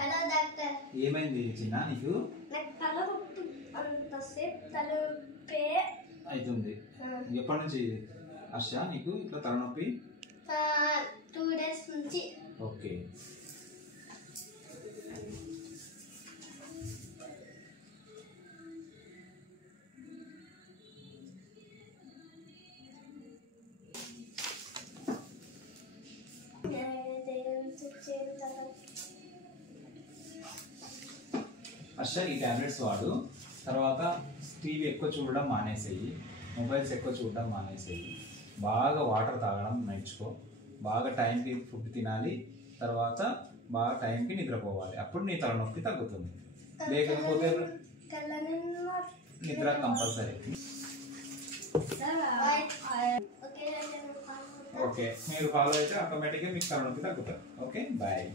Hello doctor. ఏమైంది చిన్న నీకు? నాకు తలనొప్పి అంతసేపు తలనొప్పి అవుతుంది. ఎప్పటి నుంచి హర్ష నీకు ఇట్లా తలనొప్పి? 2 days నుంచి. ఓకే. హర్ష ఈ టాబ్లెట్స్ వాడు. తర్వాత టీవీ ఎక్కువ చూడడం మానేసేయి, మొబైల్స్ ఎక్కువ చూడడం మానేసేయి, బాగా వాటర్ తాగడం నేర్చుకో, బాగా టైంకి ఫుడ్ తినాలి, తర్వాత బాగా టైంకి నిద్రపోవాలి. అప్పుడు నీ తలనొప్పి తగ్గుతుంది. లేకపోతే నిద్ర కంపల్సరీ. ఓకే, మీరు ఫాలో అయితే ఆటోమేటిక్గా మీకు తలనొప్పి తగ్గుతుంది. Okay, bye.